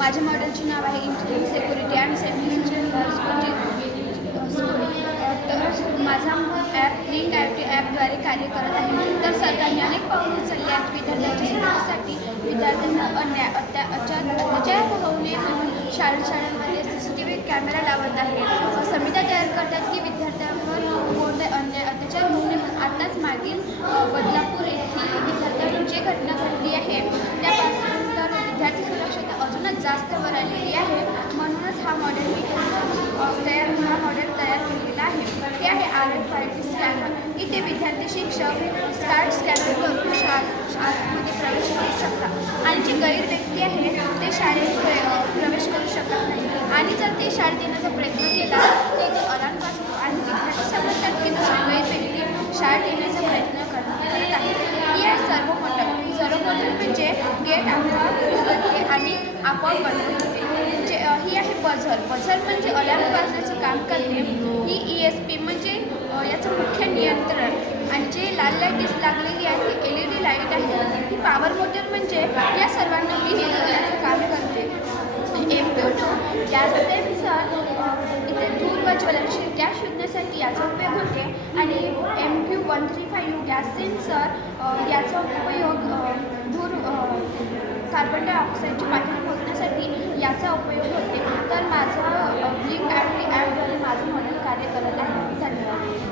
माझ्या मॉडेलचे नाव आहे engineering security and safety system school. तर माझा ॲप लिंक IoT ॲपद्वारे कार्य करत आहे. तर सरकारने अनेक पावले उचलली आहेत विद्यार्थ्यांच्या सुरक्षेसाठी. विद्यार्थ्यांना अत्याचार होऊ नये म्हणून शाळांमध्ये CCTV कॅमेरा लावत आहे. समित्या तयार करतात की विद्यार्थ्यांवर कोणते अन्याय अत्याचार होऊ नये म्हणून. आताच मागील बदलापूर येथील विद्यार्थ्यांची जी घटना घडली आहे त्यापासून तर विद्यार्थी सुरक्षता अजूनच जास्त वर आलेली आहे. म्हणूनच हा मॉडेल तयार केलेला आहे. ते आहे RFID स्कॅनर. इथे विद्यार्थी शिक्षक कार्ड स्कॅनर करून शाळेमध्ये प्रवेश करू शकतात आणि जी गैर व्यक्ती आहे ते शाळेत प्रवेश करू शकत नाही. आणि जर ते शाळेत येण्याचा प्रयत्न केला तर तो अलार्म वाजतो आणि विद्यार्थी समजतात की दुसरी गैर व्यक्ती शाळेत येण्याचा प्रयत्न करत आहे. ही आहे सर्व मोटर म्हणजे गेट आपोआप उघडते आणि आपोआप बंद होते. ही आहे बझर म्हणजे अलार्म वाजण्याचं काम करते. ही ESP म्हणजे याचं मुख्य नियंत्रण. आणि जे लाल लाईट लागलेली आहे ती LED लाईट आहे. ही पॉवर मोटर म्हणजे या सर्वांना वीज पुरवण्याचं काम करते. MPU गॅस सेन्सर इथे धूर व ज्वलनशील गॅस शोधण्यासाठी याचा उपयोग होते. आणि MPU-135 गॅस सेन्सर याचा उपयोग कार्बन डायऑक्साईडची पातळी मोजण्यासाठी याचा उपयोग होते. तर माझा लिंक IoT ॲपद्वारे माझं मॉडेल कार्य करत आहे. धन्यवाद.